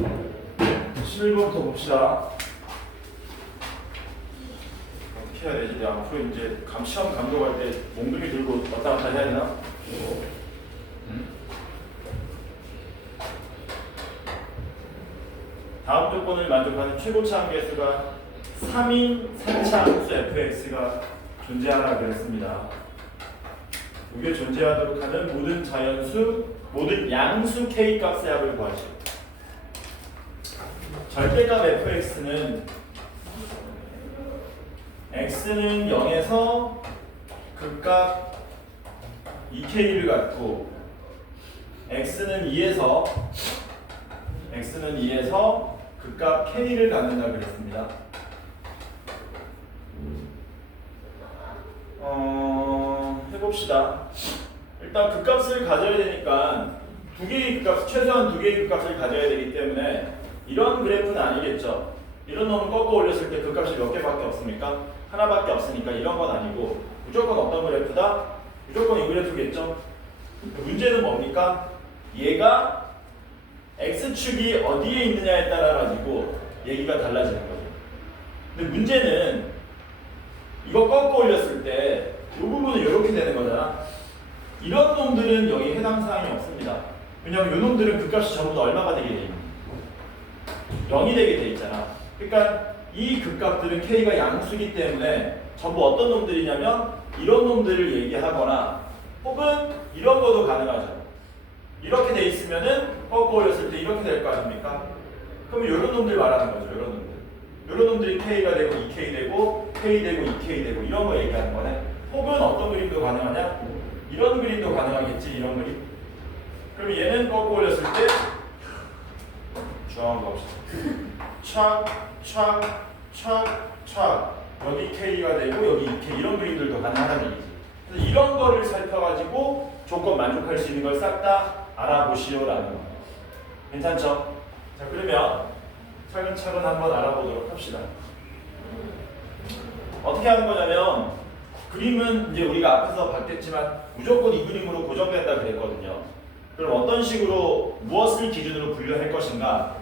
11번부터 봅시다. 어떻게 해야 되지? 내가 앞으로 이제 시험 감독할 때 몽둥이 들고 왔다 갔다 해야 되나? 다음 조건을 만족하는 최고차 함계수가 3인 3차 함수 fx가 존재하라 그랬습니다. 이게 존재하도록 하는 모든 자연수, 모든 양수 k 값의 합을 구하시오. 절대값 fx는 x는 0에서 극값 2k를 갖고 x는 2에서 극값 k를 갖는다 그랬습니다. 해봅시다. 일단 극값을 가져야 되니까 두 개의 극값, 최소한 두 개의 극값을 가져야 되기 때문에 이런 그래프는 아니겠죠. 이런 놈은 꺾어 올렸을 때 극값이 몇 개밖에 없습니까? 하나밖에 없으니까 이런 건 아니고 무조건 어떤 그래프다? 무조건 이 그래프겠죠. 문제는 뭡니까? 얘가 x축이 어디에 있느냐에 따라 가지고 얘기가 달라지는 거죠. 근데 문제는 이거 꺾어 올렸을 때 이 부분은 이렇게 되는 거잖아. 이런 놈들은 여기 해당 사항이 없습니다. 왜냐하면 이 놈들은 극값이 전부 다 얼마가 되게 돼 있는 0이 되게 돼 있잖아. 그러니까 이 극값들은 k가 양수기 때문에 전부 어떤 놈들이냐면 이런 놈들을 얘기하거나 혹은 이런 것도 가능하죠. 이렇게 돼 있으면은 꺾어 올렸을 때 이렇게 될 거 아닙니까? 그러면 이런 놈들 말하는 거죠. 이런 놈들. 이런 놈들이 k가 되고 2k 되고 k 되고 2k 되고 이런 거 얘기하는 거네. 혹은 어떤 그림도 가능하냐? 이런 그림도 가능하겠지. 이런 그림. 그럼 얘는 꺾어 올렸을 때 중앙 봅시다. 촥 여기 k가 되고 여기 2k 이런 그림들도 가능하다는 얘기지. 그래서 이런 거를 살펴가지고 조건 만족할 수 있는 걸 싹 다 알아보시오라는 거. 괜찮죠? 자, 그러면 차근차근 한번 알아보도록 합시다. 어떻게 하는 거냐면 그림은 이제 우리가 앞에서 봤겠지만 무조건 이 그림으로 고정된다 그랬거든요. 그럼 어떤 식으로 무엇을 기준으로 분류할 것인가?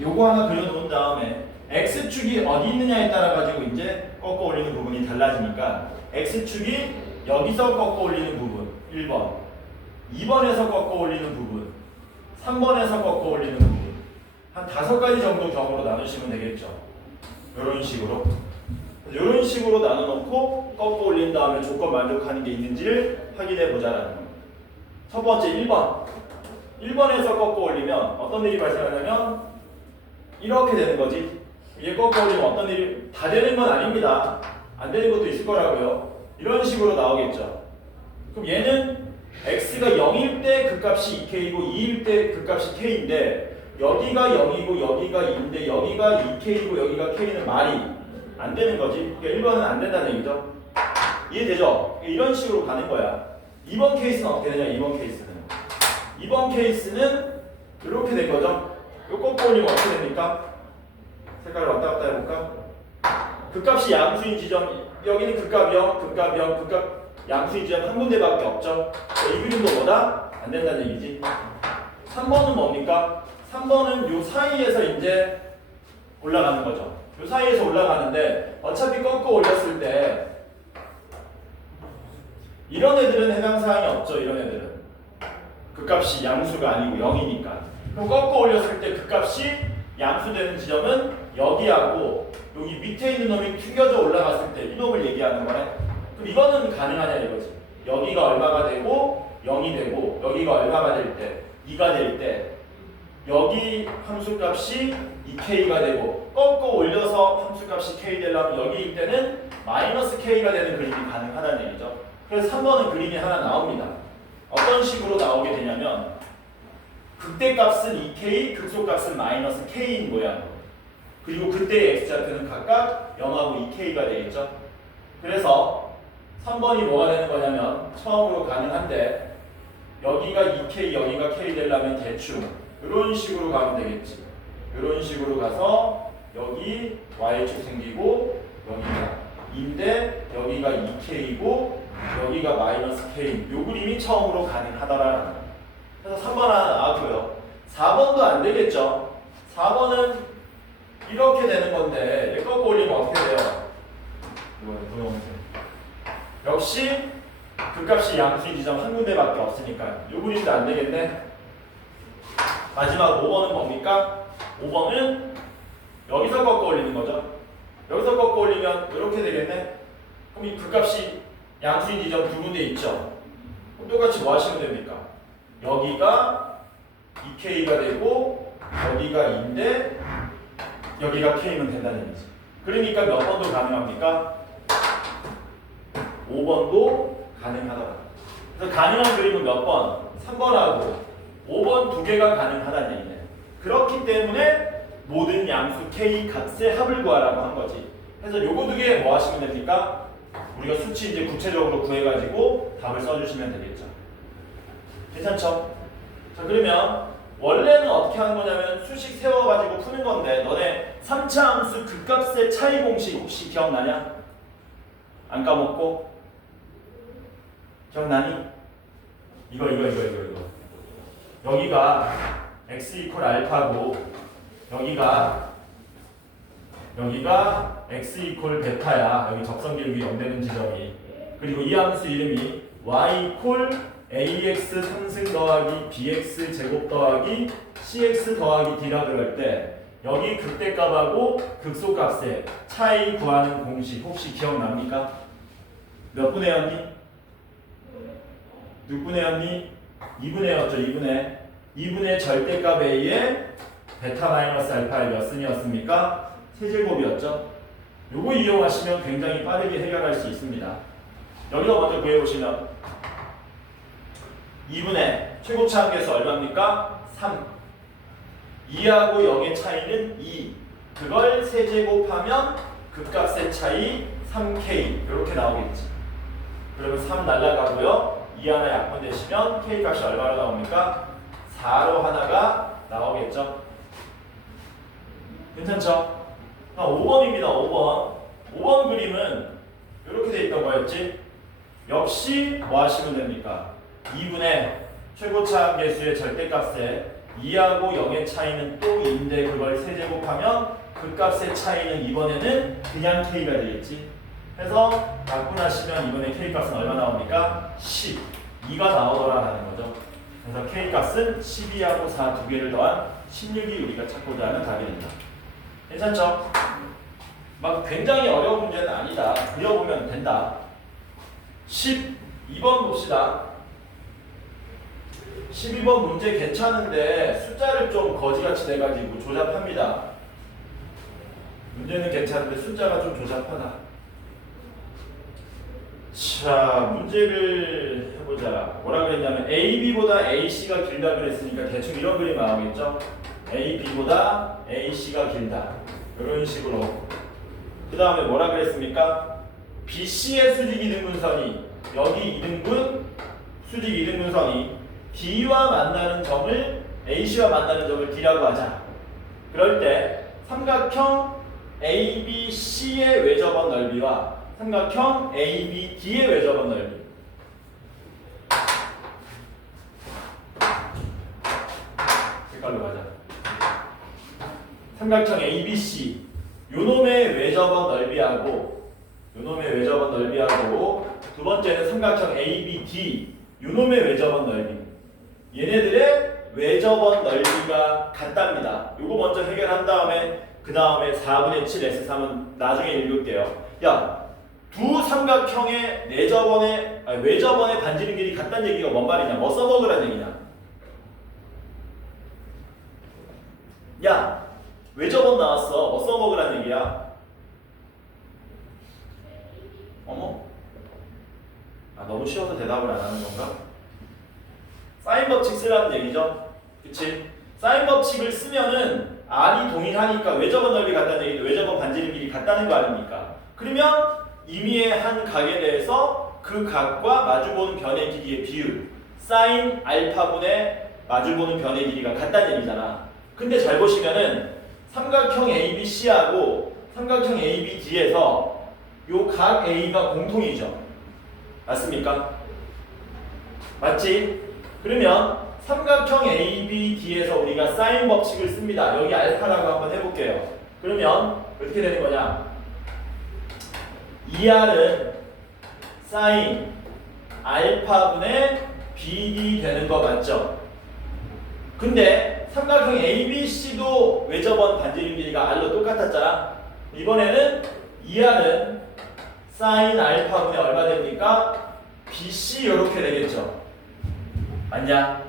요거 하나 그려놓은 다음에 x축이 어디 있느냐에 따라 가지고 이제 꺾어 올리는 부분이 달라지니까 x축이 여기서 꺾어 올리는 부분 1번, 2번에서 꺾어 올리는 부분, 3번에서 꺾어 올리는 부분 한 5가지 정도 경우로 나누시면 되겠죠. 이런 식으로 나눠놓고 꺾어 올린 다음에 조건 만족하는 게 있는지를 확인해 보자라는 거예요. 첫 번째 1번에서 꺾어 올리면 어떤 일이 발생하냐면 이렇게 되는 거지. 얘 꺾어 올리면 어떤 일이 다 되는 건 아닙니다. 안 되는 것도 있을 거라고요. 이런 식으로 나오겠죠. 그럼 얘는 x가 0일 때 극값이 2k이고 2일 때 극값이 k인데 여기가 0이고 여기가 2인데 여기가 2k이고 여기가 k는 말이 안 되는 거지. 그러니까 1번은 안 된다는 얘기죠. 이해되죠? 이런 식으로 가는 거야. 2번 케이스는 어떻게 되냐? 2번 케이스는 이렇게 된 거죠. 요 꺾어 올리면 어떻게 됩니까? 색깔을 왔다 갔다 해볼까? 극값이 양수인 지점, 여기는 극값 0, 극값 0, 극값 양수인 지점 한 군데밖에 없죠. 이 그림도 뭐다? 안 된다는 얘기지. 3번은 뭡니까? 3번은 요 사이에서 이제 올라가는 거죠. 요 사이에서 올라가는데 어차피 꺾어 올렸을 때 이런 애들은 해당 사항이 없죠. 이런 애들은 극값이 양수가 아니고 0이니까. 그럼 꺾어 올렸을 때 극값이 양수되는 지점은 여기하고 여기 밑에 있는 놈이 튀겨져 올라갔을 때 이 놈을 얘기하는 거네. 그럼 이거는 가능하냐 이거지. 여기가 얼마가 되고 0이 되고 여기가 얼마가 될 때 2가 될 때 여기 함수값이 2k가 되고 꺾어 올려서 함수값이 k 되려면 여기일 때는 마이너스 k가 되는 그림이 가능하다는 얘기죠. 그래서 3번은 그림이 하나 나옵니다. 어떤 식으로 나오게 되냐면 극대값은 2k, 극소값은 마이너스 k인 모양으로. 그리고 그때의 x좌표는 각각 0하고 2k가 되겠죠. 그래서 3번이 뭐가 되는 거냐면 처음으로 가능한데 여기가 2k, 여기가 k 되려면 대충 이런 식으로 가면 되겠지. 이런 식으로 가서 여기 y축 생기고 여기가 2인데 여기가 2k이고 여기가 마이너스 k. 요 그림이 처음으로 가능하다라는 거예요. 그래서 3번 하나 나왔고요. 4번도 안 되겠죠. 4번은 이렇게 되는 건데 얘 꺾어 올리면 어떻게 돼요? 이거는 분홍색. 역시 극값이 양수인 지점 한 군데밖에 없으니까 요 그림도 안 되겠네. 마지막 5번은 뭡니까? 5번은 여기서 꺾어 올리는 거죠. 여기서 꺾어 올리면 이렇게 되겠네. 그럼 이 극값이 양수인 지점 두 군데 있죠. 그럼 똑같이 뭐 하시면 됩니까? 여기가 2K가 되고 여기가 2인데 여기가 K면 된다는 얘기지. 그러니까 몇 번도 가능합니까? 5번도 가능하다. 그래서 가능한 그림은 몇 번? 3번하고 5번 두 개가 가능하다는 얘기네. 그렇기 때문에 모든 양수 K 값의 합을 구하라고 한 거지. 그래서 요거 두 개 뭐 하시면 됩니까? 우리가 수치 이제 구체적으로 구해가지고 답을 써주시면 되겠죠. 괜찮죠? 자, 그러면 원래는 어떻게 하는 거냐면 수식 세워가지고 푸는 건데 너네 3차 함수 극값의 차이 공식 혹시 기억나냐? 안 까먹고? 기억나니? 이거 여기가 x 이퀄 알파고 여기가 x 이퀄 베타야. 여기 적성기울기 0되는 지점이. 그리고 이 함수 이름이 y 이퀄 ax 상승 더하기 bx 제곱 더하기 cx 더하기 d라 그럴 때 여기 극대값하고 극소값의 차이 구하는 공식 혹시 기억납니까? 몇 분의 였니? 6분의 였니? 2분의 였죠. 2분의 절대값 a에 베타 마이너스 알파의 몇 승이었습니까? 세제곱이었죠. 요거 이용하시면 굉장히 빠르게 해결할 수 있습니다. 여기서 먼저 구해보시면 2분의 최고차 함계수 얼마입니까? 3. 2하고 0의 차이는 2. 그걸 세제곱하면 극값의 차이 3K 이렇게 나오겠지. 그러면 3 날라가고요. 2 하나 약분되시면 K 값이 얼마로 나옵니까? 4로 하나가 나오겠죠. 괜찮죠? 5번입니다. 5번 그림은 이렇게 돼 있던 거였지. 역시 뭐 하시면 됩니까? 2분의 최고차 함계수의 절대값에 2하고 0의 차이는 또 2인데 그걸 세제곱하면 극값의 차이는 이번에는 그냥 K가 되겠지. 해서 약분하시면 이번에 K값은 얼마 나옵니까? 10. 2가 나오더라라는 거죠. 그래서 K값은 12하고 4 두 개를 더한 16이 우리가 찾고자 하는 답이 된다. 괜찮죠? 막 굉장히 어려운 문제는 아니다. 그려보면 된다. 12번 봅시다. 12번 문제 괜찮은데 숫자를 좀 거지같이 내가지고 조잡합니다. 문제는 괜찮은데 숫자가 좀 조잡하다. 자, 문제를 해보자. 뭐라 그랬냐면 AB보다 AC가 길다 그랬으니까 대충 이런 그림 나오겠죠? AB보다 AC가 길다. 이런 식으로. 그 다음에 뭐라 그랬습니까? BC의 수직 이등분선이 여기 이등분 수직 이등분선이 D와 만나는 점을 AC와 만나는 점을 D라고 하자. 그럴 때 삼각형 ABC의 외접원 넓이와 삼각형 ABD의 외접원 넓이 색깔로 가자. 삼각형 ABC 요놈의 외접원 넓이하고 두 번째는 삼각형 ABD 요놈의 외접원 넓이 얘네들의 외접원 넓이가 같답니다. 요거 먼저 해결한 다음에 그 다음에 4분의 7 S3은 나중에 읽을게요. 야, 두 삼각형의 외접원의 반지름 길이 같다는 얘기가 뭔 말이냐? 뭐 써먹으라는 얘기냐? 야, 외접원 나왔어. 뭐 써먹으라는 얘기야? 어머? 아, 너무 쉬워서 대답을 안 하는 건가? 사인 법칙 쓰라는 얘기죠. 그치? 사인 법칙을 쓰면은 R이 동일하니까 외접원 넓이 같다는 얘기도 외접원 반지름 길이 같다는 거 아닙니까? 그러면 임의의 한 각에 대해서 그 각과 마주보는 변의 길이의 비율 사인 알파분의 마주보는 변의 길이가 같다는 얘기잖아. 근데 잘 보시면은 삼각형 ABC하고 삼각형 ABD에서 요 각 A가 공통이죠. 맞습니까? 맞지? 그러면 삼각형 ABD에서 우리가 사인 법칙을 씁니다. 여기 알파라고 한번 해볼게요. 그러면 어떻게 되는 거냐? 2R은 사인 알파분의 BD 되는 거 맞죠? 근데 삼각형 ABC도 외접원 반지름 길이가 R로 똑같았잖아. 이번에는 2R은 사인 알파분의 얼마 됩니까? BC 이렇게 되겠죠. 맞냐?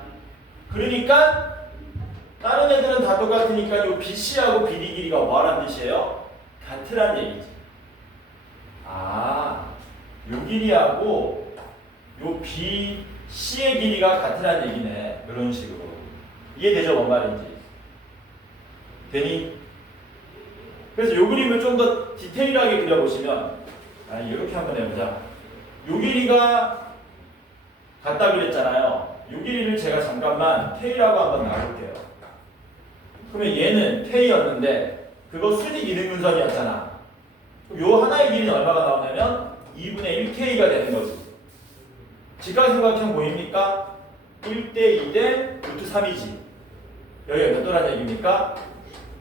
그러니까 다른 애들은 다 똑같으니까 이 BC하고 BD 길이가 뭐라는 뜻이에요? 같으란 얘기지. 아, 요 길이하고 요 BC의 길이가 같으란 얘기네. 이런 식으로. 이해되죠? 뭔 말인지. 되니? 그래서 요 그림을 좀 더 디테일하게 그려보시면, 아니, 이렇게 한번 해보자. 요 길이가 같다 그랬잖아요. 요 길이를 제가 잠깐만 K라고 한번 놔볼게요. 그러면 얘는 K였는데, 그거 수직 이등분선이었잖아. 요 하나의 길이는 얼마가 나오냐면 2분의 1K가 되는 거지. 직각삼각형 보입니까? 1대 2대 루트 3이지. 여기가 몇 도라는 얘기입니까?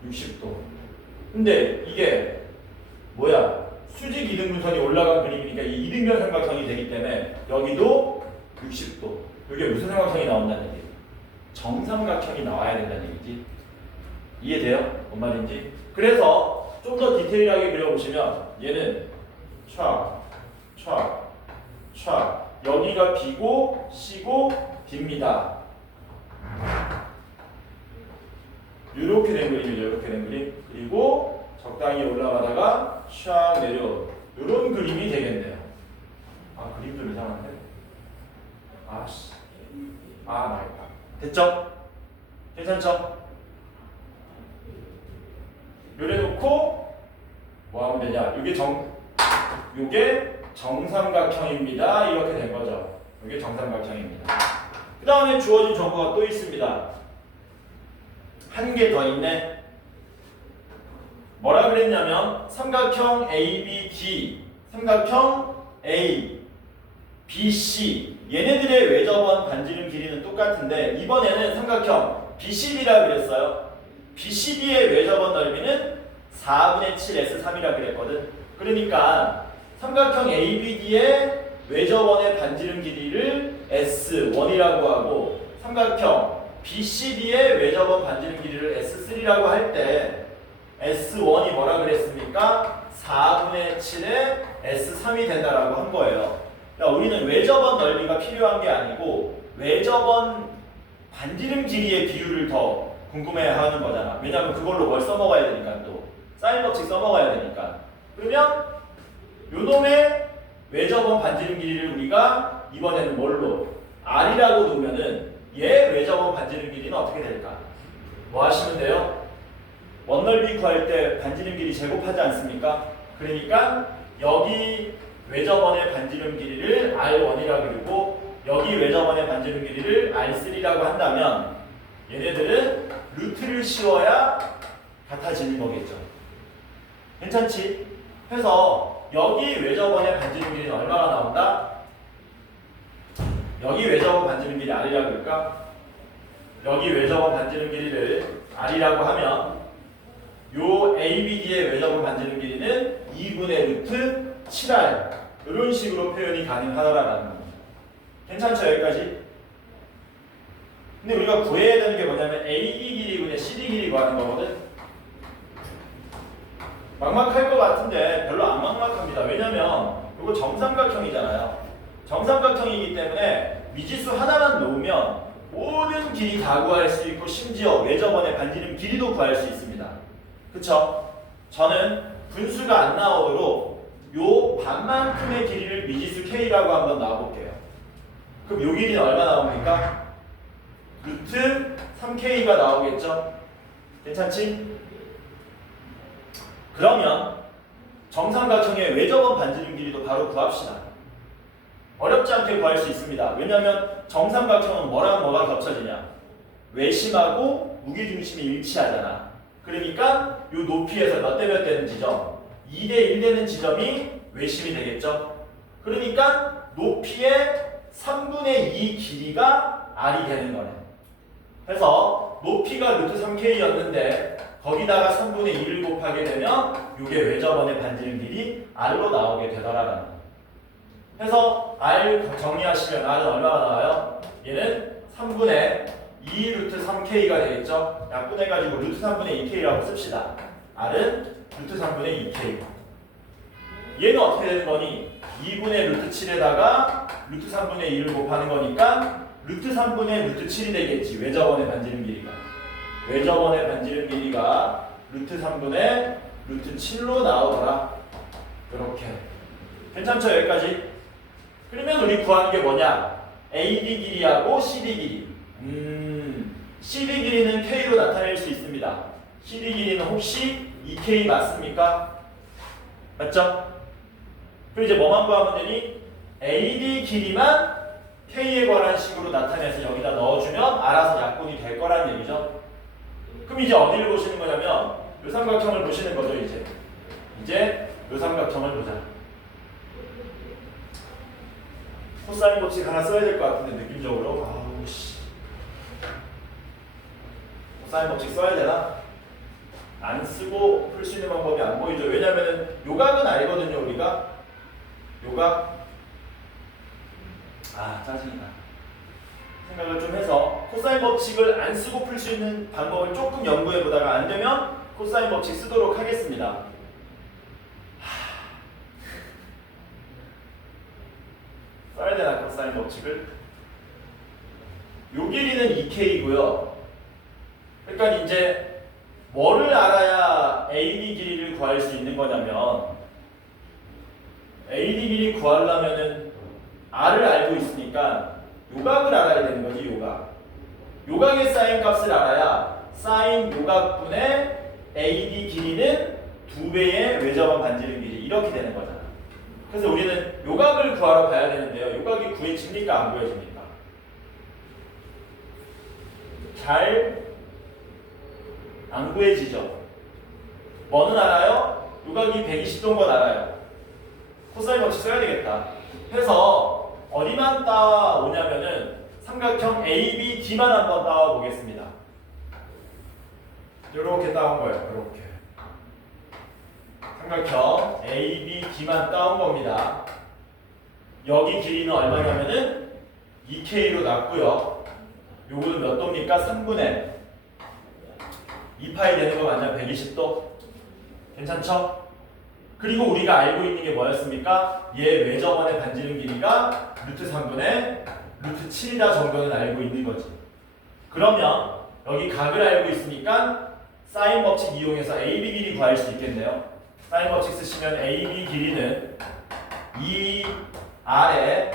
60도. 근데 이게 뭐야? 수직 이등분선이 올라간 그림이니까 이 이등변 삼각형이 되기 때문에 여기도 60도. 여기에 무슨 삼각형이 나온다는 얘기? 정삼각형이 나와야 된다는 얘기지. 이해돼요? 뭔 말인지? 그래서 좀 더 디테일하게 그려보시면 얘는 촥 여기가 B고 C고 D입니다. 이렇게 된 그림이죠. 이렇게 된 그림. 그리고 적당히 올라가다가 촥 내려. 이런 그림이 되겠네요. 아, 그림 좀 이상한데? 아씨. 아, 나겠다. 됐죠? 괜찮죠? 요래 놓고 뭐 하면 되냐? 요게 정삼각형입니다. 이렇게 된 거죠. 요게 정삼각형입니다. 그 다음에 주어진 정보가 또 있습니다. 한 개 더 있네. 뭐라 그랬냐면 삼각형 ABD, 삼각형 A, BC 얘네들의 외접원 반지름 길이는 똑같은데 이번에는 삼각형 BCD라 그랬어요. BCD의 외접원 넓이는 4분의 7 S3이라 그랬거든. 그러니까 삼각형 ABD의 외접원의 반지름 길이를 S1이라고 하고 삼각형 BCD의 외접원 반지름 길이를 S3라고 할 때 S1이 뭐라 그랬습니까? 4분의 7의 S3이 된다라고 한 거예요. 야, 우리는 외접원 넓이가 필요한 게 아니고 외접원 반지름 길이의 비율을 더 궁금해하는 거잖아. 왜냐하면 그걸로 뭘 써먹어야 되니까 또 사인 법칙 써먹어야 되니까. 그러면 요놈의 외접원 반지름 길이를 우리가 이번에는 뭘로? R이라고 두면은 얘 외접원 반지름 길이는 어떻게 될까? 뭐 하시면 돼요? 원넓이 구할 때 반지름 길이 제곱하지 않습니까? 그러니까 여기 외접원의 반지름 길이를 R1이라고 그리고 여기 외접원의 반지름 길이를 R3라고 한다면 얘네들은 루트를 씌워야 같아지는 거겠죠. 괜찮지? 해서 여기 외접원의 반지름 길이는 얼마가 나온다? 여기 외접원 반지름 길이 R이라고 그럴까? 여기 외접원 반지름 길이를 R이라고 하면 요 ABD의 외접원 반지름 길이는 2분의 루트 7R 이런 식으로 표현이 가능하다라는 겁니다. 괜찮죠? 여기까지? 근데 우리가 구해야 되는 게 뭐냐면 AD 길이분의 CD 길이 구하는 거거든. 막막할 것 같은데 별로 안 막막합니다. 왜냐면 이거 정삼각형이잖아요. 정삼각형이기 때문에 미지수 하나만 놓으면 모든 길이 다 구할 수 있고 심지어 외접원의 반지름 길이도 구할 수 있습니다. 그쵸? 저는 분수가 안 나오도록 요 반만큼의 길이를 미지수 K라고 한번 놔볼게요. 그럼 요 길이는 얼마 나옵니까? 루트 3K가 나오겠죠? 괜찮지? 그러면 정삼각형의 외접원 반지름 길이도 바로 구합시다. 어렵지 않게 구할 수 있습니다. 왜냐하면 정삼각형은 뭐랑 뭐가 겹쳐지냐? 외심하고 무게중심이 일치하잖아. 그러니까 이 높이에서 몇 대 몇 되는 지점? 2대 1 되는 지점이 외심이 되겠죠? 그러니까 높이의 3분의 2 길이가 R이 되는 거네. 해서 높이가 루트 3k였는데 거기다가 3분의 1을 곱하게 되면 이게 외접원의 반지름 길이 R로 나오게 되더라라는 거. 해서 R 정리하시면 R은 얼마가 나와요? 얘는 3분의 2 루트 3k가 되겠죠? 약분해가지고 루트 3분의 2k라고 씁시다. R은 루트 3분의 2k. 얘는 어떻게 되는 거니? 2분의 루트 7에다가 루트 3분의 2를 곱하는 거니까 루트 3분의 루트 7이 되겠지. 외접원의 반지름 길이가. 외접원의 반지름 길이가 루트 3분의 루트 7로 나오더라. 이렇게. 괜찮죠? 여기까지? 그러면 우리 구하는 게 뭐냐? AD 길이하고 CD 길이. CD 길이는 K로 나타낼 수 있습니다. CD 길이는 혹시 2K 맞습니까? 맞죠? 그리고 이제 뭐만 구하면 되니? AD 길이만 K에 관한 식으로 나타내서 여기다 넣어주면 알아서 약분이 될 거란 얘기죠. 그럼 이제 어디를 보시는 거냐면 요 삼각형을 보시는 거죠. 이제 요 삼각형을 보자. 코사인 법칙 하나 써야 될 것 같은데 느낌적으로 아우씨 코사인 법칙 써야 되나? 안 쓰고 풀 수 있는 방법이 안 보이죠. 왜냐면은 요각은 알거든요. 우리가 요각 짜증나. 생각을 좀 해서 코사인 법칙을 안 쓰고 풀 수 있는 방법을 조금 연구해 보다가 안 되면 코사인 법칙 쓰도록 하겠습니다. 써야 되나 코사인 법칙을? 요 길이는 2k이고요. 그러니까 이제 뭐를 알아야 AD 길이를 구할 수 있는 거냐면 AD 길이 구하려면은 R을 알고 있으니까 요각을 알아야 되는 거지. 요각의 사인 값을 알아야 사인 요각분의 AD 길이는 2배의 외접원 반지름 길이 이렇게 되는 거잖아. 그래서 우리는 요각을 구하러 가야 되는데요. 요각이 구해집니까? 안 구해집니까? 잘 안 구해지죠. 뭐는 알아요? 요각이 120도인 건 알아요. 코사인 법칙 써야 되겠다. 해서 어디만 따오냐면은 삼각형 ABD만 한번 따와 보겠습니다. 요렇게 따온 거예요. 요렇게. 삼각형 ABD만 따온 겁니다. 여기 길이는 얼마냐면은 2K로 났고요. 요거는 몇 도입니까? 3분의 2파이 되는 거 맞냐? 120도. 괜찮죠? 그리고 우리가 알고 있는 게 뭐였습니까? 얘 외접원의 반지름 길이가 루트 3분의 루트 7이다 정도는 알고 있는 거지. 그러면 여기 각을 알고 있으니까 사인 법칙 이용해서 AB 길이 구할 수 있겠네요. 사인 법칙 쓰시면 AB 길이는 2R에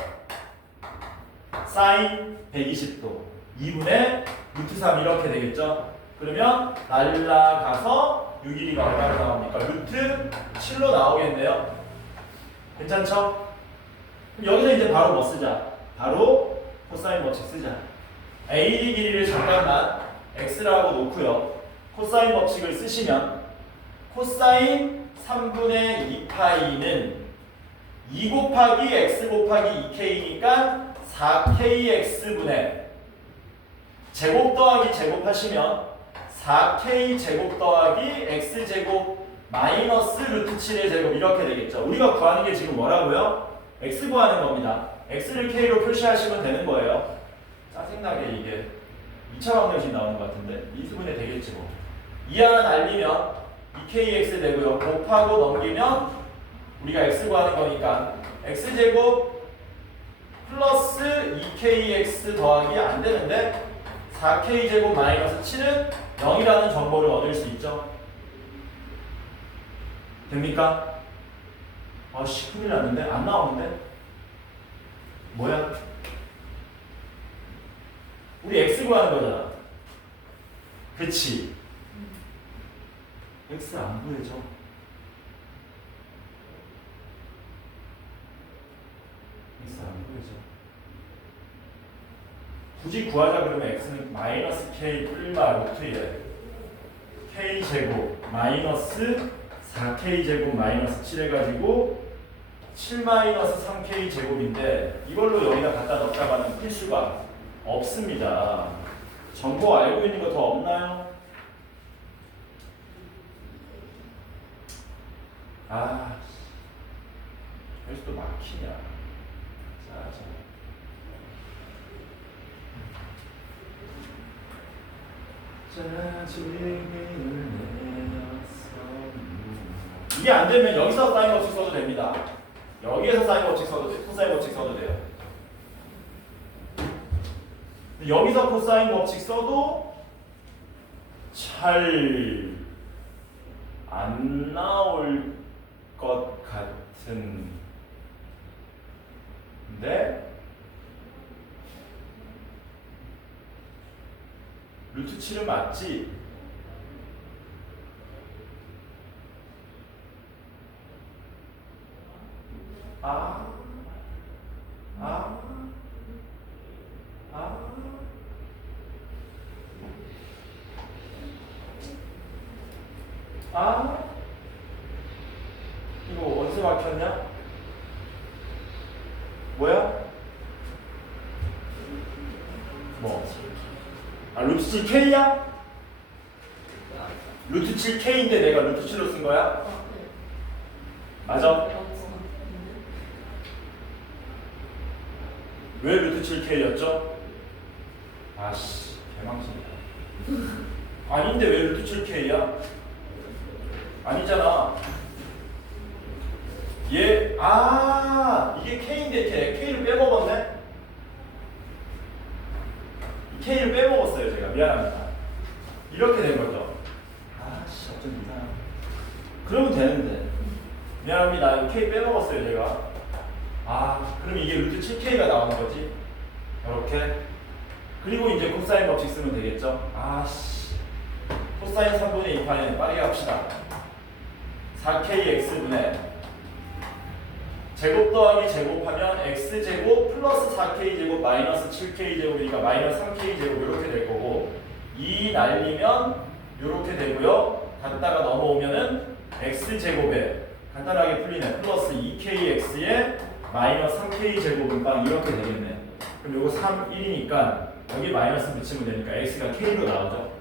사인 120도 2분의 루트 3 이렇게 되겠죠. 그러면 날라가서 요 길이가 얼마로 나옵니까? 루트 7로 나오겠네요. 괜찮죠? 그럼 여기서 이제 바로 뭐 쓰자? 바로 코사인 법칙 쓰자. AD 길이를 잠깐만 x라고 놓고요. 코사인 법칙을 쓰시면 코사인 3분의 2파이는 2 곱하기 x 곱하기 2k니까 4kx분의 제곱 더하기 제곱하시면 4k 제곱 더하기 x 제곱 마이너스 루트 7의 제곱 이렇게 되겠죠. 우리가 구하는 게 지금 뭐라고요? x 구하는 겁니다. x를 k로 표시하시면 되는 거예요. 짜증나게 이게 2차 방정식 나오는 것 같은데 미수분해 되겠지 뭐. 2 하나 날리면 2kx 되고요. 곱하고 넘기면 우리가 x 구하는 거니까 x 제곱 플러스 2kx 더하기 안 되는데 4k 제곱 마이너스 7은 0이라는 정보를 얻을 수 있죠. 됩니까? 아씨 큰일 났는데 안 나오는데 뭐야? 우리 x 구하는 거잖아. 그치? x 안 구해져. x 안 구해져. 굳이 구하자 그러면 x는 마이너스 k 뿔마 루트 1 k 제곱 마이너스 4k 제곱 마이너스 7 해가지고 7 마이너스 3k 제곱인데 이걸로 여기다 갖다 넣다가는 풀 수가 없습니다. 정보 알고 있는 거 더 없나요? 아, 여기서 또 막히냐. 자. 이게 안 되면 여기서 사인 법칙 써도 됩니다. 여기에서 사인 법칙 써도 돼. 코사인 법칙 써도 돼요. 여기서 코사인 법칙 써도 잘 안 나올 것 같은데 루트 7은 맞지? 이거 어디서 막혔냐? 뭐야? 뭐? 루트 7K야? 루트 7K인데 내가 루트 7로 쓴 거야? 맞아? 왜 루트 7K였죠? 아씨, 개망신이다. 아닌데 왜 루트 7K야? 아니잖아. 이게 K인데 K를 빼먹었네? K를 빼먹었어요, 제가. 미안합니다. 이렇게 된 거죠. 아씨, 어쩜 이상하네. 그러면 되는데. 미안합니다. 이거 K 빼먹었어요, 제가. 그럼 이게 루트 7K가 나오는 거지. 이렇게. 그리고 이제 코사인 법칙 쓰면 되겠죠. 코사인 3분의 2파는 빠르게 합시다. 4KX분의 제곱 더하기 제곱하면 X제곱 플러스 4K제곱 마이너스 7K제곱이니까 마이너스 3K제곱 이렇게 될 거고 2 날리면 이렇게 되고요. 갔다가 넘어오면은 X제곱에 간단하게 풀리네. 플러스 2KX에 마이너스 3K제곱은 빵 이렇게 되겠네. 그럼 요거 3, 1이니까 여기 마이너스 붙이면 되니까 X가 K로 나오죠.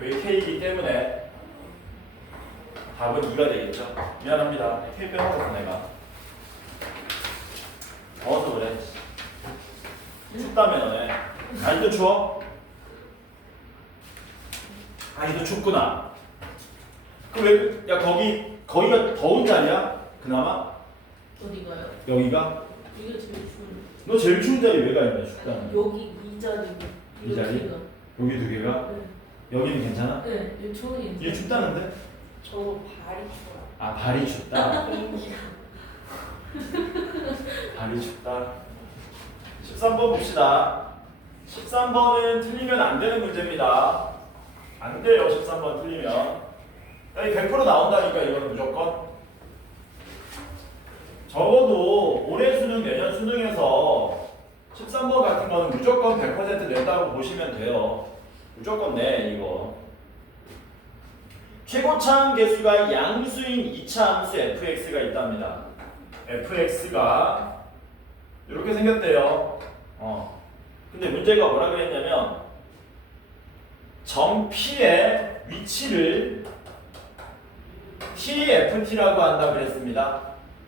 여기 K이기 때문에 답은 2가 되겠죠. 미안합니다. K 빼먹었어 내가. 더워서 그래. 춥다며 너네. 아직도 추워? 아직도 춥구나. 그럼 왜, 거기가 더운 자리야? 그나마? 어디가요? 여기가? 이게 제일 추운. 너 제일 추운 자리 왜가 있냐, 춥다는. 여기 이 자리고 이 자리? 여기가. 여기 두 개가? 네. 여기는 괜찮아? 네, 여기 저는 이게 춥다는데? 저 발이 추워요. 발이 춥다. 비행기가. 발이 춥다. 13번 봅시다. 13번은 틀리면 안 되는 문제입니다. 안 돼요, 13번 틀리면. 여기 100% 나온다니까, 이거는 무조건. 적어도 올해 수능, 내년 수능에서 13번 같은 거는 무조건 100% 낸다고 보시면 돼요. 무조건 내, 이거. 최고차항 계수가 양수인 2차 함수 fx가 있답니다. fx가 이렇게 생겼대요. 근데 문제가 뭐라 그랬냐면 점 P의 위치를 TFT라고 한다 그랬습니다.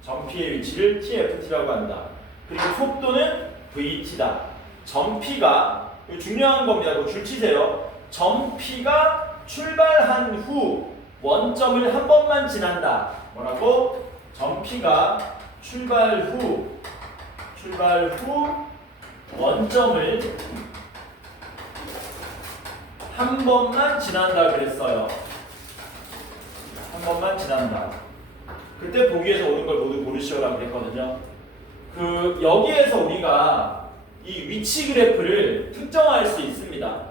점 P의 위치를 TFT라고 한다. 그리고 속도는 VT다. 점 P가 이거 중요한 겁니다. 이거 줄 치세요. 점 P가 출발한 후 원점을 한 번만 지난다. 뭐라고? 점 P가 출발 후 원점을 한 번만 지난다 그랬어요. 한 번만 지난다. 그때 보기에서 오는 걸 모두 고르시오라고 그랬거든요. 여기에서 우리가 이 위치 그래프를 특정할 수 있습니다.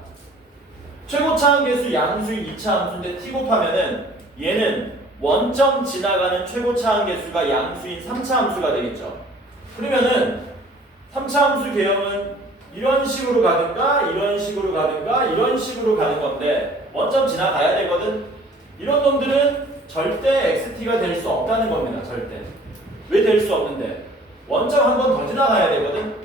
최고차항 계수 양수인 2차 함수인데 t 곱하면은 얘는 원점 지나가는 최고차항 계수가 양수인 3차 함수가 되겠죠. 그러면은 3차 함수 개형은 이런 식으로 가든가 이런 식으로 가든가 이런 식으로 가는 건데 원점 지나가야 되거든. 이런 놈들은 절대 xt가 될 수 없다는 겁니다. 절대. 왜 될 수 없는데? 원점 한 번 더 지나가야 되거든.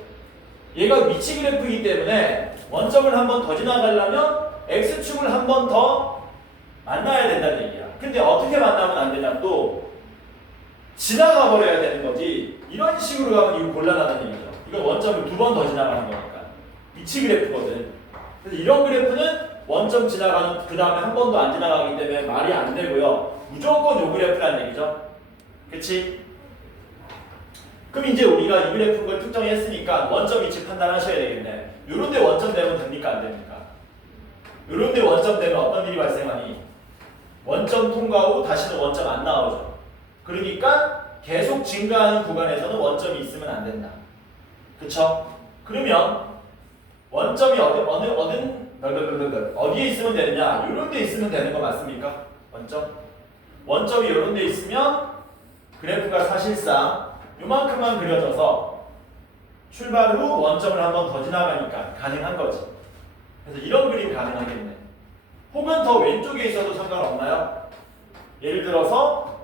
얘가 위치 그래프이기 때문에 원점을 한 번 더 지나가려면 x축을 한 번 더 만나야 된다는 얘기야. 근데 어떻게 만나면 안 되냐? 또 지나가 버려야 되는 거지. 이런 식으로 가면 이거 곤란하다는 얘기죠. 이건 원점을 두 번 더 지나가는 거니까. 위치 그래프거든. 그래서 이런 그래프는 원점 지나가는 그 다음에 한 번도 안 지나가기 때문에 말이 안 되고요. 무조건 요 그래프라는 얘기죠. 그치? 그럼 이제 우리가 이 그래프인 걸 특정했으니까 원점 위치 판단하셔야 되겠네. 요런 데 원점 되면 됩니까? 안 됩니까? 요런 데 원점 되면 어떤 일이 발생하니? 원점 통과 후 다시는 원점 안 나오죠. 그러니까 계속 증가하는 구간에서는 원점이 있으면 안 된다. 그쵸? 그러면 원점이 어디에 있으면 되느냐? 요런 데 있으면 되는 거 맞습니까? 원점이 요런 데 있으면 그래프가 사실상 요만큼만 그려져서 출발 후 원점을 한 번 더 지나가니까 가능한 거지. 그래서 이런 그림 가능하겠네. 혹은 더 왼쪽에 있어도 상관없나요? 예를 들어서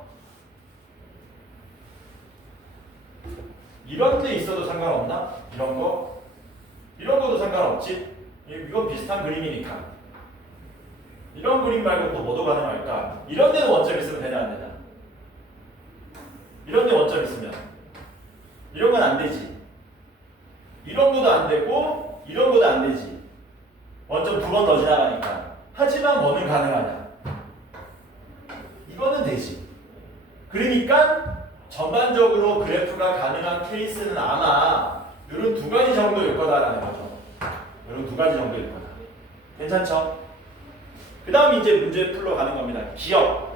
이런 데 있어도 상관없나? 이런 거? 이런 것도 상관없지? 이건 비슷한 그림이니까. 이런 그림 말고 또 뭐도 가능할까? 이런 데는 원점 있으면 되냐 안 되냐? 이런 데 원점 있으면 이런 건 안 되지. 이런 것도 안 되고 이런 것도 안 되지. 원점 두 번 더 지나가니까. 하지만 뭐는 가능하냐? 이거는 되지. 그러니까 전반적으로 그래프가 가능한 케이스는 아마 이런 두 가지 정도일 거다라는 거죠. 이런 두 가지 정도일 거다. 괜찮죠? 그 다음 이제 문제 풀러가는 겁니다. 기억.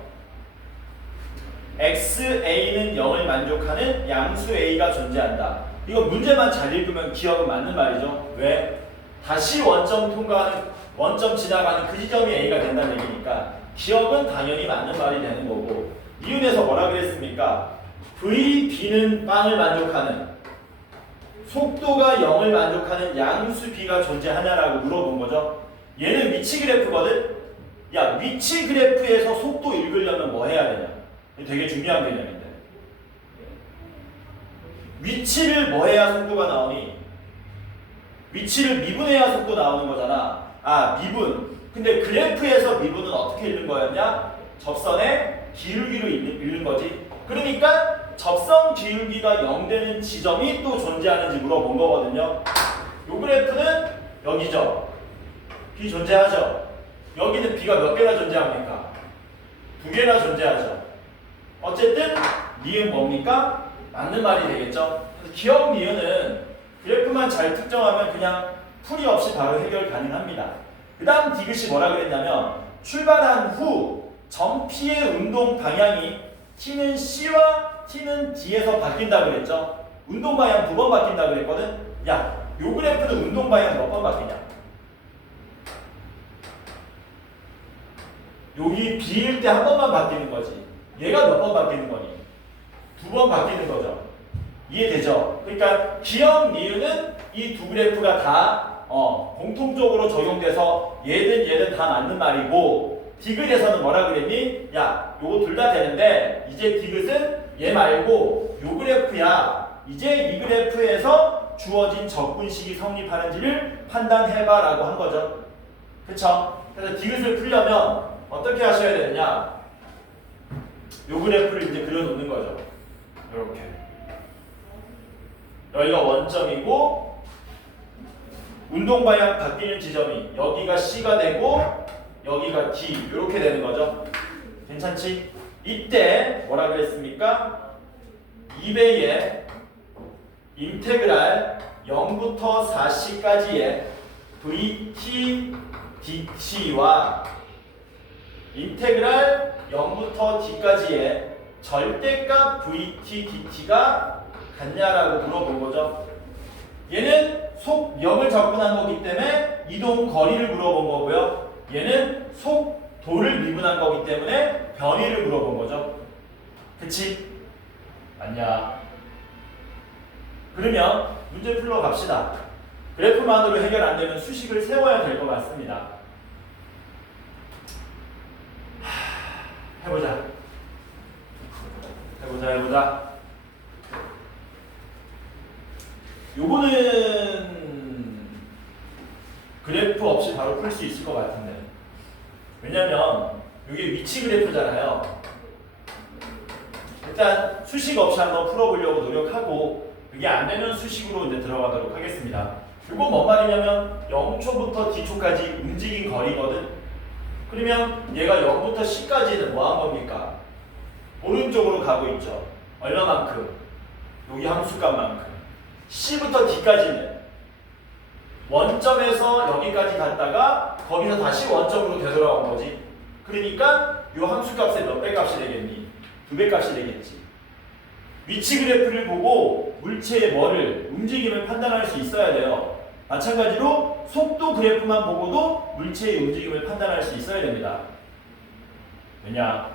XA는 0을 만족하는 양수 A가 존재한다. 이거 문제만 잘 읽으면 기억은 맞는 말이죠. 왜? 다시 원점 통과하는, 원점 지나가는 그 지점이 A가 된다는 얘기니까 기억은 당연히 맞는 말이 되는 거고, 이윤에서 뭐라 그랬습니까? V, B는 빵을 만족하는, 속도가 0을 만족하는 양수 B가 존재하냐라고 물어본 거죠. 얘는 위치 그래프거든? 야, 위치 그래프에서 속도 읽으려면 뭐 해야 되냐? 되게 중요한 개념인데. 위치를 뭐 해야 속도가 나오니? 위치를 미분해야 속도 나오는 거잖아. 아, 미분. 근데 그래프에서 미분은 어떻게 읽는 거였냐? 접선의 기울기로 읽는 거지. 그러니까 접선 기울기가 0 되는 지점이 또 존재하는지 물어본 거거든요. 요 그래프는 여기죠. B 존재하죠. 여기는 B가 몇 개나 존재합니까? 두 개나 존재하죠. 어쨌든 니은 뭡니까? 맞는 말이 되겠죠. 그래서 기억 니은은 그래프만 잘 특정하면 그냥 풀이 없이 바로 해결 가능합니다. 그 다음 디귿이 뭐라 그랬냐면 출발한 후 점 P의 운동 방향이 T는 C와 T는 D에서 바뀐다 그랬죠. 운동 방향 두 번 바뀐다 그랬거든. 야, 요 그래프는 운동 방향 몇 번 바뀌냐? 여기 B일 때 한 번만 바뀌는 거지. 얘가 몇 번 바뀌는 거니? 두 번 바뀌는 거죠. 이해되죠? 그러니까 기억 니은은 이 두 그래프가 다 공통적으로 적용돼서 얘든 다 맞는 말이고, 디귿에서는 뭐라 그랬니? 야, 요거 둘 다 되는데 이제 디귿은 얘 말고 요 그래프야. 이제 이 그래프에서 주어진 접근식이 성립하는지를 판단해봐 라고 한 거죠. 그쵸? 그래서 디귿을 풀려면 어떻게 하셔야 되느냐? 요 그래프를 이제 그려놓는 거죠. 이렇게. 여기가 원점이고 운동 방향 바뀌는 지점이 여기가 C가 되고 여기가 D 이렇게 되는 거죠. 괜찮지? 이때 뭐라 그랬습니까? 2배의 인테그랄 0부터 4C까지의 VT DT와 인테그랄 0부터 D까지의 절대값 VT DT가 같냐라고 물어본 거죠. 얘는 속 0을 접근한 거기 때문에 이동 거리를 물어본 거고요. 얘는 속도를 미분한 거기 때문에 변위를 물어본 거죠. 그치? 맞냐? 그러면 문제 풀러 갑시다. 그래프만으로 해결 안 되면 수식을 세워야 될 것 같습니다. 해보자. 요거는 풀 수 있을 것 같은데. 왜냐면 이게 위치 그래프잖아요. 일단 수식 없이 한번 풀어보려고 노력하고 이게 안 되면 수식으로 이제 들어가도록 하겠습니다. 이건 뭔 말이냐면 0초부터 D초까지 움직인 거리거든. 그러면 얘가 0부터 C까지는 뭐 한 겁니까? 오른쪽으로 가고 있죠. 얼마만큼? 여기 함수값만큼. C부터 D까지는 원점에서 여기까지 갔다가 거기서 다시 원점으로 되돌아온 거지. 그러니까 이 함수값의 몇 배 값이 되겠니? 2배 값이 되겠지. 위치 그래프를 보고 물체의 뭐를 움직임을 판단할 수 있어야 돼요. 마찬가지로 속도 그래프만 보고도 물체의 움직임을 판단할 수 있어야 됩니다. 왜냐?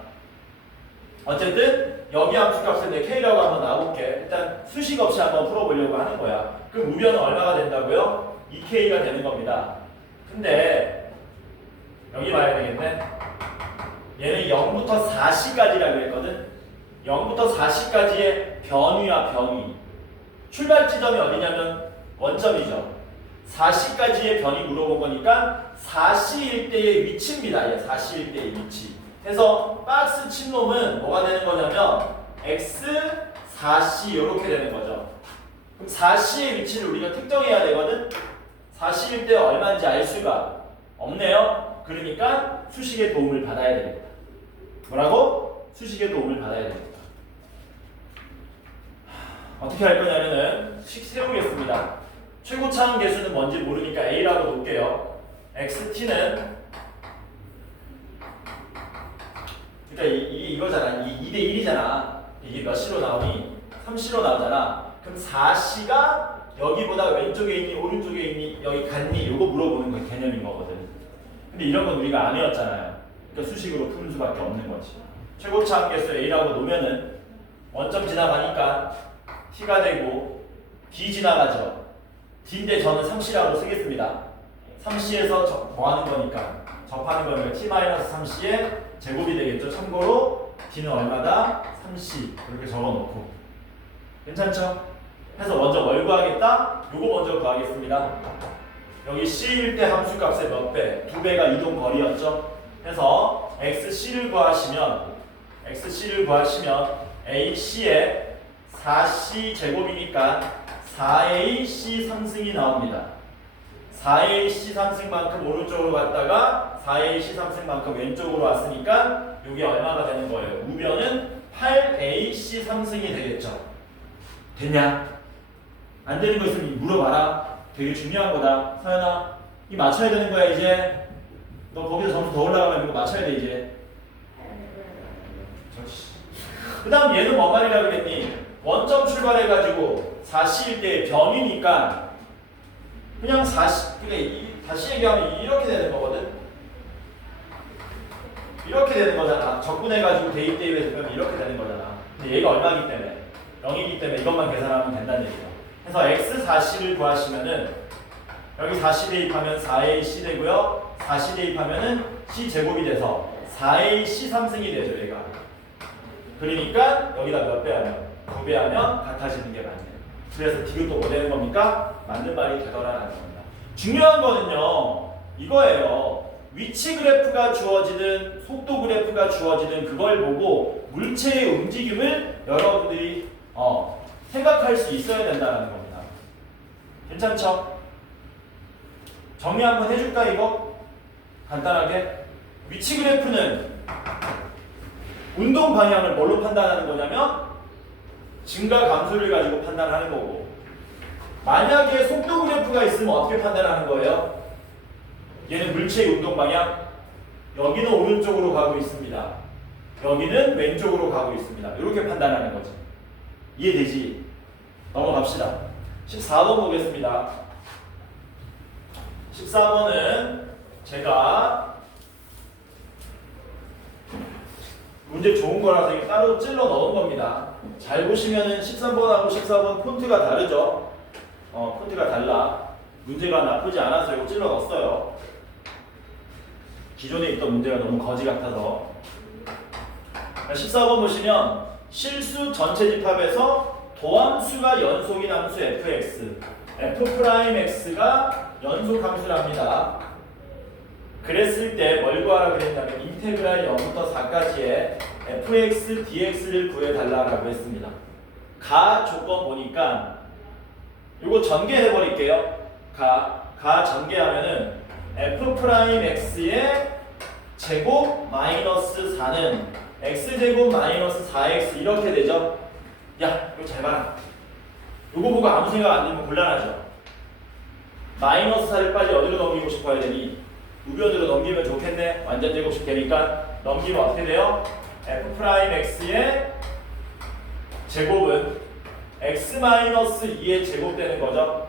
어쨌든 여기 함수값을 내 K라고 한번 놔볼게. 일단 수식 없이 한번 풀어보려고 하는 거야. 그럼 우변은 얼마가 된다고요? 2K가 되는 겁니다. 근데 여기 봐야 되겠네. 얘는 0부터 4C까지라고 했거든. 0부터 4C까지의 변위야, 변위. 출발 지점이 어디냐면 원점이죠. 4C까지의 변이 물어본 거니까 4C 일대의 위치입니다. 예, 4C 일대의 위치. 그래서 박스 친 놈은 뭐가 되는 거냐면 X, 4C 이렇게 되는 거죠. 그럼 4C의 위치를 우리가 특정해야 되거든. 4C 일대 얼마인지 알 수가 없네요. 그러니까 수식의 도움을 받아야 됩니다. 뭐라고? 수식의 도움을 받아야 됩니다. 어떻게 할 거냐면은 식 세우겠습니다. 최고차항 계수는 뭔지 모르니까 A라고 놓을게요. XT는 그러니까 이거잖아. 2대 1이잖아. 이게 몇 C로 나오니? 3C로 나오잖아. 그럼 4C가 여기보다 왼쪽에 있니 오른쪽에 있니 여기 같니? 이거 물어보는 거 개념인 거거든. 근데 이런 건 우리가 안 외웠잖아요. 그러니까 수식으로 푸는 수밖에 없는 거지. 최고차항 계수 A라고 놓으면은 원점 지나가니까 T가 되고 D 지나가죠. D인데 저는 3C라고 쓰겠습니다. 3C에서 더하는 거니까 접하는 거니까 T-3C의 제곱이 되겠죠. 참고로 D는 얼마다? 3C 이렇게 적어놓고 괜찮죠? 해서 먼저 뭘 구하겠다? 요거 먼저 구하겠습니다. 여기 C일 때 함수값의 몇 배? 2배가 이동 거리였죠. 해서 XC를 구하시면 AC의 4C 제곱이니까 4AC 상승이 나옵니다. 4AC 상승만큼 오른쪽으로 갔다가 4AC 상승만큼 왼쪽으로 왔으니까 이게 얼마가 되는 거예요? 우변은 8AC 상승이 되겠죠. 됐냐? 안 되는 거 있으면 물어봐라. 되게 중요한 거다. 서연아, 이 맞춰야 되는 거야 이제. 너 거기서 점수 더 올라가면 이거 맞춰야 돼 이제. 그 다음 얘는 뭔 말이라 그랬니? 원점 출발해가지고 4C일 때 변이니까 그냥 4C, 그러니까 다시 얘기하면 이렇게 되는 거거든. 이렇게 되는 거잖아. 적분해가지고 대입 대입해서 빼면 이렇게 되는 거잖아. 근데 얘가 얼마이기 때문에 0이기 때문에 이것만 계산하면 된다는 얘기죠. 그래서 X 4C를 구하시면은 여기 4C 대입하면 4AC 되고요. 4C 대입하면은 C 제곱이 돼서 4AC 3승이 되죠, 얘가. 그러니까 여기다 몇 배 하면? 9배 하면 같아지는 게 맞네요. 그래서 디귿도 뭐 되는 겁니까? 맞는 말이 되더라라는 겁니다. 중요한 거는요, 이거예요. 위치 그래프가 주어지든 속도 그래프가 주어지든 그걸 보고 물체의 움직임을 여러분들이 생각할 수 있어야 된다는 겁니다. 괜찮죠? 정리 한번 해줄까 이거? 간단하게. 위치 그래프는 운동 방향을 뭘로 판단하는 거냐면 증가 감소를 가지고 판단하는 거고, 만약에 속도 그래프가 있으면 어떻게 판단하는 거예요? 얘는 물체의 운동 방향, 여기는 오른쪽으로 가고 있습니다. 여기는 왼쪽으로 가고 있습니다. 이렇게 판단하는 거지. 이해되지? 넘어갑시다. 14번 보겠습니다. 14번은 제가 문제 좋은 거라서 이거 따로 찔러 넣은 겁니다. 잘 보시면은 13번하고 14번 폰트가 다르죠? 폰트가 달라. 문제가 나쁘지 않아서 이거 찔러 넣었어요. 기존에 있던 문제가 너무 거지 같아서. 14번 보시면 실수 전체 집합에서 도함수가 연속인 함수 fx, f'x가 연속 함수랍니다. 그랬을 때 뭘 구하라 그랬냐면 인테그랄 0부터 4까지의 fx, dx를 구해달라고 했습니다. 가 조건 보니까 이거 전개해버릴게요. 가 전개하면은 f'x의 제곱 마이너스 4는 x제곱 마이너스 4x 이렇게 되죠. 야, 이거 잘 봐라. 이거 보고 아무 생각 안 들면 곤란하죠. 마이너스 4를 빨리 어디로 넘기고 싶어야 되니? 우변으로 넘기면 좋겠네. 완전 제곱식 되니까 넘기면 어떻게 돼요? f'x의 제곱은 x-2의 제곱 되는 거죠.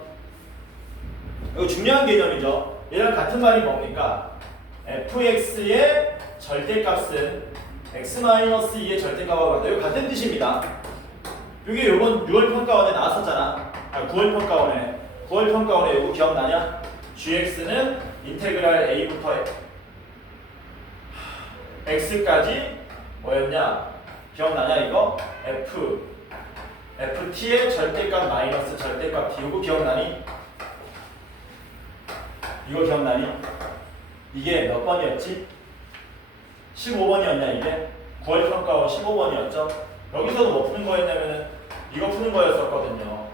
이거 중요한 개념이죠. 얘랑 같은 말이 뭡니까? fx의 절대값은 x-2의 절대값과 같다. 이거 같은 뜻입니다. 이게 요번 6월 평가원에 나왔었잖아. 9월 평가원에. 9월 평가원에 이거 기억나냐? gx는 인테그랄 a부터 x까지 뭐였냐? 기억나냐 이거? ft의 절대값 마이너스 절대값 t. 이거 기억나니? 이거 기억나니? 이게 몇 번이었지? 15번이었냐 이게? 9월 평가원 15번이었죠? 여기서도 뭐 푸는 거였냐면은 이거 푸는 거였었거든요.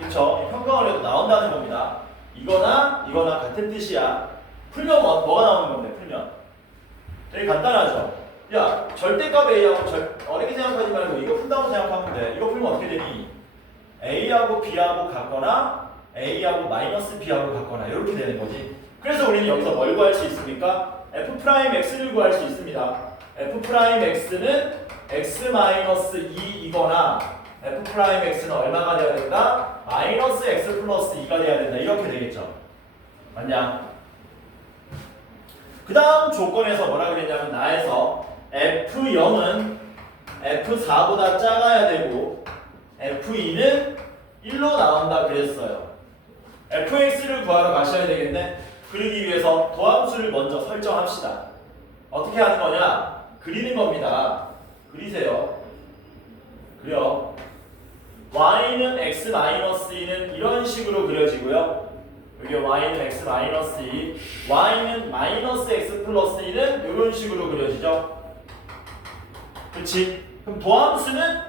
그쵸? 평가원에도 나온다는 겁니다. 이거나 같은 뜻이야. 풀면 뭐가 나오는 건데 풀면? 되게 간단하죠? 야, 절대값 A하고 어렵게 생각하지 말고 이거 푼다고 생각하면 돼. 이거 풀면 어떻게 되니? A하고 B하고 같거나 A하고 마이너스 B하고 같거나 이렇게 되는 거지. 그래서 우리는 여기서 뭘 구할 수 있습니까? F'X를 구할 수 있습니다. F'X는 x-2이거나 F'X는 얼마가 돼야 된다? 마이너스 x 플러스 2가 돼야 된다. 이렇게 되겠죠. 맞냐? 그 다음 조건에서 뭐라 그랬냐면 나에서 F0은 F4보다 작아야 되고 F2는 1로 나온다 그랬어요. Fx를 구하러 가셔야 되겠네. 그러기 위해서 도함수를 먼저 설정합시다. 어떻게 하는 거냐? 그리는 겁니다. 그리세요. 그려. y는 x-2는 이런 식으로 그려지고요. 여기 y는 x-2, y는 마이너스 x 플러스 2는 이런 식으로 그려지죠. 그렇지? 그럼 도함수는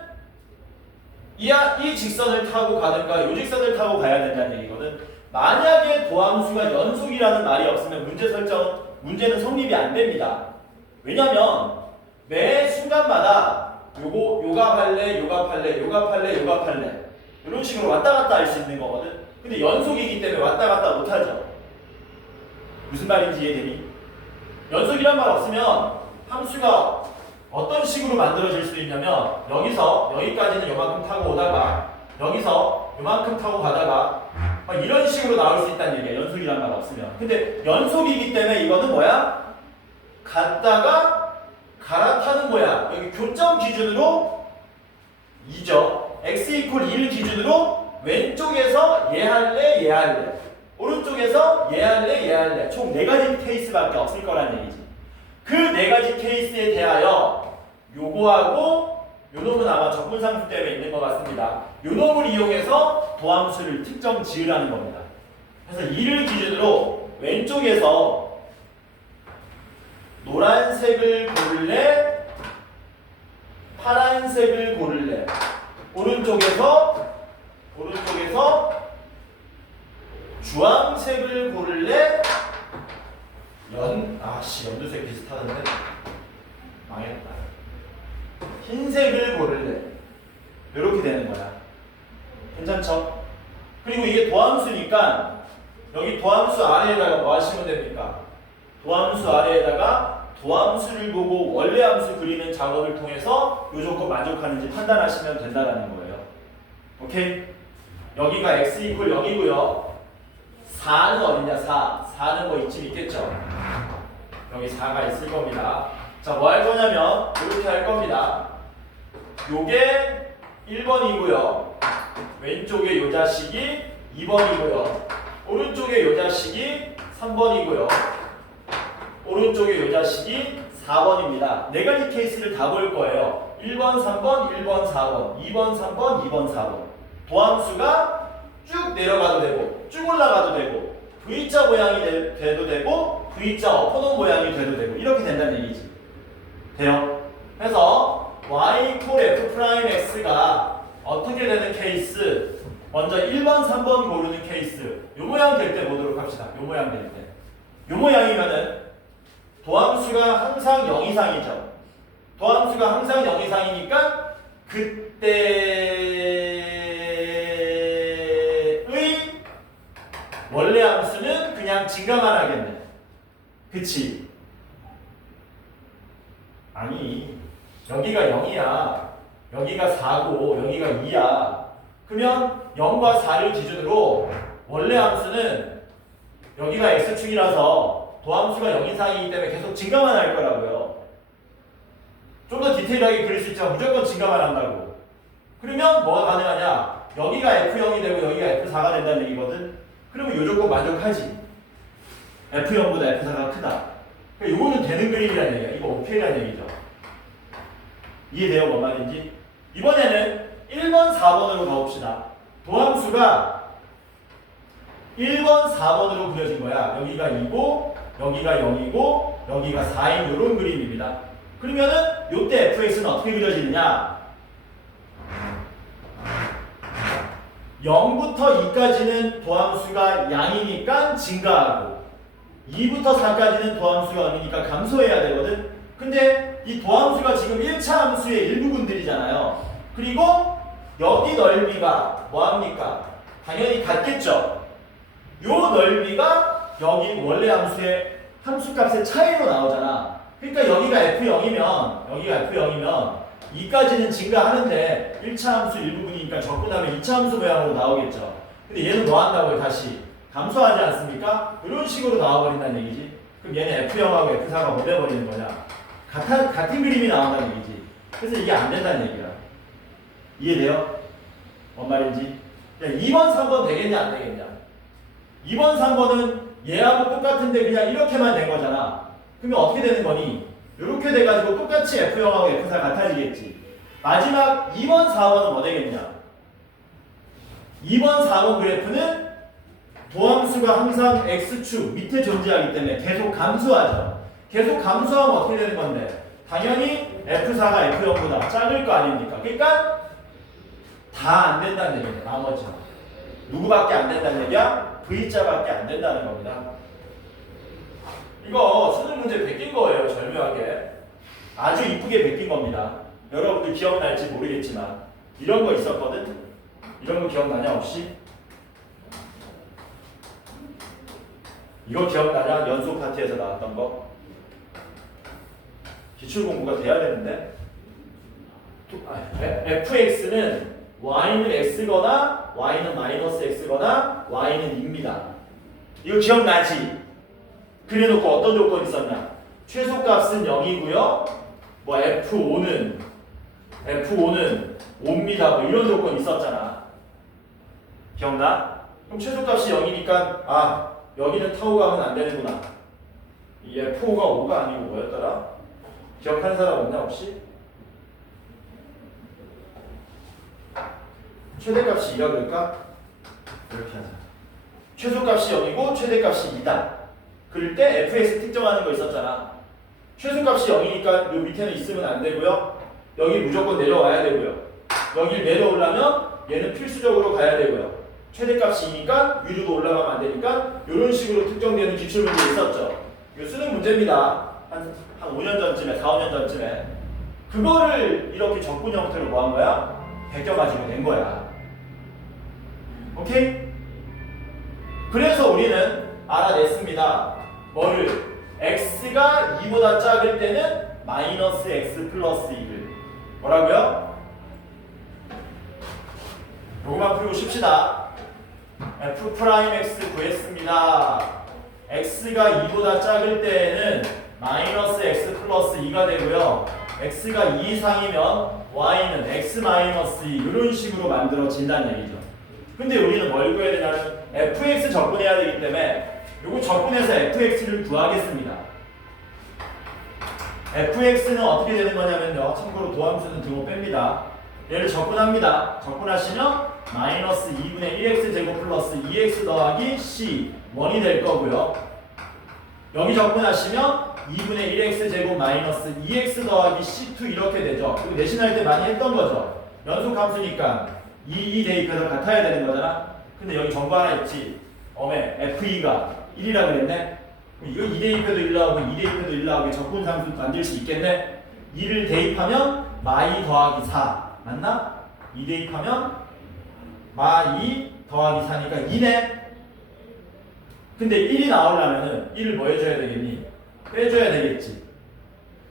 이 직선을 타고 가든가 이 직선을 타고 가야 된다는 얘기거든. 만약에 도함수가 연속이라는 말이 없으면 문제는 성립이 안 됩니다. 왜냐면 매 순간마다 요가 팔래 이런 식으로 왔다 갔다 할 수 있는 거거든. 근데 연속이기 때문에 왔다 갔다 못 하죠. 무슨 말인지 이해되니? 연속이란 말 없으면 함수가 어떤 식으로 만들어질 수 있냐면 여기서 여기까지는 요만큼 타고 오다가 여기서 요만큼 타고 가다가 막 이런 식으로 나올 수 있다는 얘기야. 연속이란 말 없으면. 근데 연속이기 때문에 이거는 뭐야? 갔다가 갈아타는 거야. 여기 교점 기준으로 2죠. x = 2를 기준으로 왼쪽에서 얘 할래. 오른쪽에서 얘 할래. 총 4가지 케이스밖에 없을 거란 얘기지. 그 4가지 케이스에 대하여 요거하고 요놈은 아마 적분상수 때문에 있는 것 같습니다. 요놈을 이용해서 도함수를 특정 지으라는 겁니다. 그래서 2를 기준으로 왼쪽에서 노란색을 고를래? 파란색을 고를래? 오른쪽에서 주황색을 고를래? 연두색 비슷하던데? 망했다. 흰색을 고를래? 이렇게 되는 거야. 괜찮죠? 그리고 이게 도함수니까 여기 도함수 아래에다가 뭐 하시면 됩니까? 도함수 아래에다가 도함수를 보고 원래 함수 그리는 작업을 통해서 이 조건 만족하는지 판단하시면 된다라는 거예요. 오케이? 여기가 x = 0이고요. 4는 어디냐? 4는 뭐 이쯤 있겠죠? 여기 4가 있을 겁니다. 자, 뭐 할 거냐면 이렇게 할 겁니다. 요게 1번이고요. 왼쪽에 요 자식이 2번이고요. 오른쪽에 요 자식이 3번이고요. 오른쪽에 요 자식이 4번입니다. 4가지 케이스를 다 볼 거예요. 1번, 3번, 1번, 4번, 2번, 3번, 2번, 4번. 도함수가 쭉 내려가도 되고 쭉 올라가도 되고 V자 모양이 돼도 되고 V자 엎어놓은 모양이 돼도 되고 이렇게 된다는 얘기지. 돼요? 그래서 y 콜 f 프라임 x가 어떻게 되는 케이스? 먼저 1번, 3번 고르는 케이스. 요 모양 될 때 보도록 합시다. 요 모양 될 때. 요 모양이면은 도함수가 항상 0 이상이죠. 도함수가 항상 0 이상이니까 그때의 원래 함수는 그냥 증가만 하겠네. 그치? 아니, 여기가 0이야. 여기가 4고 여기가 2야. 그러면 0과 4를 기준으로 원래 함수는 여기가 x축이라서 도함수가 0 이상이기 때문에 계속 증가만 할 거라고요. 좀 더 디테일하게 그릴 수 있지만 무조건 증가만 한다고. 그러면 뭐가 가능하냐? 여기가 f0이 되고 여기가 f4가 된다는 얘기거든. 그러면 요 조건 만족하지. f0보다 f4가 크다. 그러니까 이거는 되는 그림이라는 얘기야. 이거 오케이라는 얘기죠. 이해돼요? 뭔 말인지? 이번에는 1번, 4번으로 가봅시다. 도함수가 1번, 4번으로 그려진 거야. 여기가 2고 여기가 0이고 여기가 4인 이런 그림입니다. 그러면은 요때 fx는 어떻게 그려지느냐? 0부터 2까지는 도함수가 양이니까 증가하고 2부터 4까지는 도함수가 음이니까 감소해야 되거든. 근데 이 도함수가 지금 1차 함수의 일부분들이잖아요. 그리고 여기 넓이가 뭐합니까? 당연히 같겠죠. 요 넓이가 여기 원래 함수의 함수값의 차이로 나오잖아. 그러니까 여기가 F0이면 2까지는 증가하는데 1차 함수 일부분이니까 적분하면 2차 함수 모양으로 나오겠죠. 근데 얘는 뭐 한다고요? 다시 감소하지 않습니까? 이런 식으로 나와버린다는 얘기지. 그럼 얘는 F0하고 F4가 뭐 돼버리는 거냐? 같은 그림이 나온다는 얘기지. 그래서 이게 안 된다는 얘기야. 이해돼요? 뭔 말인지? 2번, 3번 되겠냐 안 되겠냐? 2번, 3번은 얘하고 똑같은데 그냥 이렇게만 된 거잖아. 그러면 어떻게 되는 거니? 이렇게 돼가지고 똑같이 F0하고 F4 같아지겠지. 마지막 2번, 4번은 뭐 되겠냐? 2번, 4번 그래프는 도함수가 항상 X축 밑에 존재하기 때문에 계속 감소하죠. 계속 감소하면 어떻게 되는 건데? 당연히 F4가 F0보다 작을 거 아닙니까? 그러니까 다 안 된다는 얘기예요. 나머지 누구밖에 안 된다는 얘기야? V자밖에 안 된다는 겁니다. 이거 수능 문제 베낀 거예요. 절묘하게 아주 이쁘게 베낀 겁니다. 여러분들 기억날지 모르겠지만 이런 거 있었거든. 이런 거 기억나냐 혹시? 이거 기억나냐? 연속 파트에서 나왔던 거. 기출 공부가 돼야 되는데. fx는 y는 x거나 y는 마이너스 x거나 y는 2입니다. 이거 기억나지? 그래놓고 어떤 조건이 있었냐? 최소값은 0이고요. 뭐 F5는 5입니다. 뭐 이런 조건이 있었잖아. 기억나? 그럼 최소값이 0이니까 아 여기는 타오가 하면 안 되는구나. 이 F5가 5가 아니고 뭐였더라? 기억하는 사람 없나 혹시? 최대값이 2가 그럴까? 이렇게 하자. 최소값이 0이고 최대값이 2다. 그럴 때 fx 특정하는 거 있었잖아. 최소값이 0이니까 요 밑에는 있으면 안 되고요. 여기 무조건 내려와야 되고요. 여길 내려오려면 얘는 필수적으로 가야 되고요. 최대값이니까 위로도 올라가면 안 되니까 이런 식으로 특정되는 기출문제 있었죠. 이거 수능 문제입니다. 한 5년 전쯤에 4, 5년 전쯤에 그거를 이렇게 적분 형태로 뭐 한 거야? 베껴가지고 낸 거야. 오케이? 그래서 우리는 알아냈습니다. 뭐를? x가 2보다 작을 때는 마이너스 x 플러스 2를 뭐라고요? 요거만 풀고 쉽시다. f 프라임 x 구했습니다. x가 2보다 작을 때에는 마이너스 x 플러스 2가 되고요. x가 2 이상이면 y는 x 마이너스 2 이런 식으로 만들어진다는 얘기죠. 근데 우리는 뭘 구해야 되냐면 fx 적분해야 되기 때문에 요거 적분해서 fx를 구하겠습니다. fx는 어떻게 되는 거냐면요. 참고로 도함수는 등호 뺍니다. 얘를 적분합니다. 적분하시면 마이너스 2분의 1x 제곱 플러스 2x 더하기 c 1이 될 거고요. 여기 적분하시면 2분의 1x 제곱 마이너스 2x 더하기 c2 이렇게 되죠. 그리고 내신할 때 많이 했던 거죠. 연속함수니까 2 대입해서 같아야 되는 거잖아. 근데 여기 정보 하나 있지. FE가 1이라 그랬네. 그럼 이거 2 대입해도 1 나오고 2 대입해도 1 나오게 적분함수 만들 수 있겠네. 2를 대입하면 마2 더하기 4 맞나? 2 대입하면 마2 더하기 4니까 2네. 근데 1이 나오려면은 1을 뭐 해줘야 되겠니? 빼줘야 되겠지.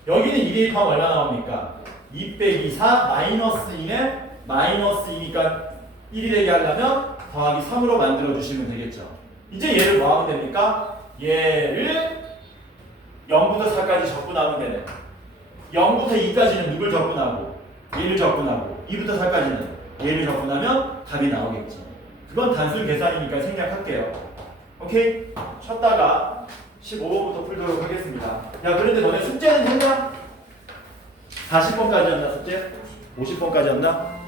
여기는 2 대입하면 얼마 나옵니까? 2 빼기 4 마이너스 2네. 마이너스 2니까 1이 되게 하려면 더하기 3으로 만들어 주시면 되겠죠. 이제 얘를 뭐 하면 됩니까? 얘를 0부터 4까지 적분하면 되네. 0부터 2까지는 누굴 적분하고 얘를 적분하고 2부터 4까지는 얘를 적분하면 답이 나오겠지. 그건 단순 계산이니까 생략할게요. 오케이? 쉬었다가 15번부터 풀도록 하겠습니다. 야, 그런데 너네 숙제는 했냐? 40번까지였나 숙제? 50번까지였나?